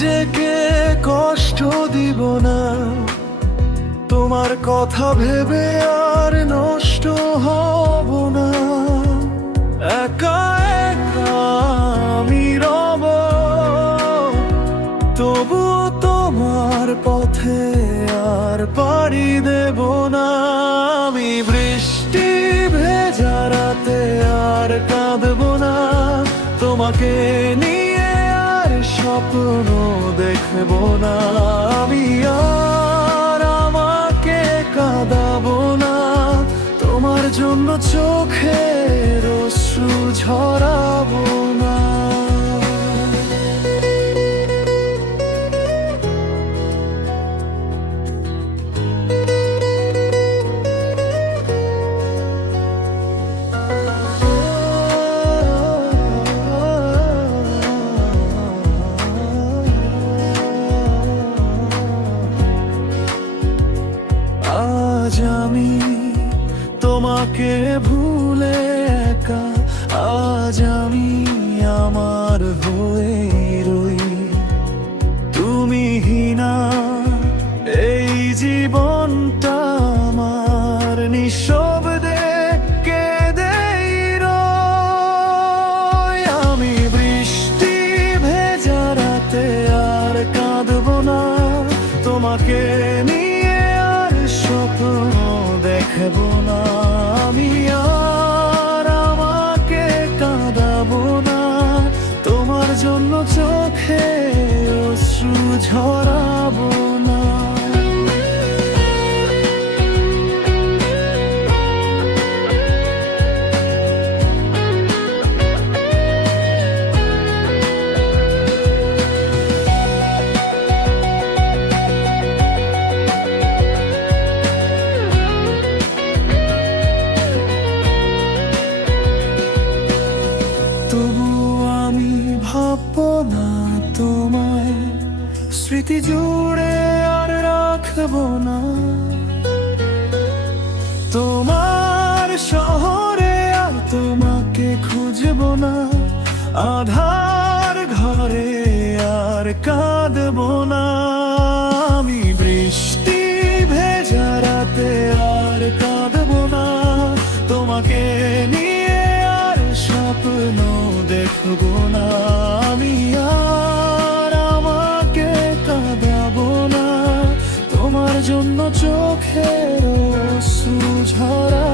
নিজেকে কষ্ট দিব না, তোমার কথা ভেবে আর নষ্ট হব না। একা একা আমি রব, তবুও তোমার পথে আর পাড়ি দেব না। আমি বৃষ্টি ভেজা রাতে আর কাঁদব না, তোমাকে নিয়ে আর স্বপ্ন দেখব না। আমি আর আমাকে কাঁদাবো না, তোমার জন্য চোখের অশ্রু ঝরাবো না। আজ আমি তোমাকে ভুলে একা, আজ আমি আমার হয়ে রই। তুমি হিনা এই জীবনটা আমার, নিঃশব্দে কেঁদেই রই। আমি বৃষ্টি ভেজা রাতে আর কাঁদব না, তোমাকে নিয়ে আর স্বপ্ন দেখব না। আমি আর আমাকে কাঁদাবো না, তোমার জন্য চোখে অশ্রু ঝরাবো না। তবু আমি ভাববো না তোমায়, স্মৃতি জুড়ে আর রাখবো না। তোমার শহরে আর তোমাকে খুঁজবো না, আধার ঘরে আর কাঁদবো না। আমি বৃষ্টি ভেজা রাতে আর কাঁদবো না, তোমাকে নিয়ে আর স্বপ্ন দেখব না। আমি আর আমাকে কাঁদাবো না, তোমার জন্য চোখের অশ্রু ঝরা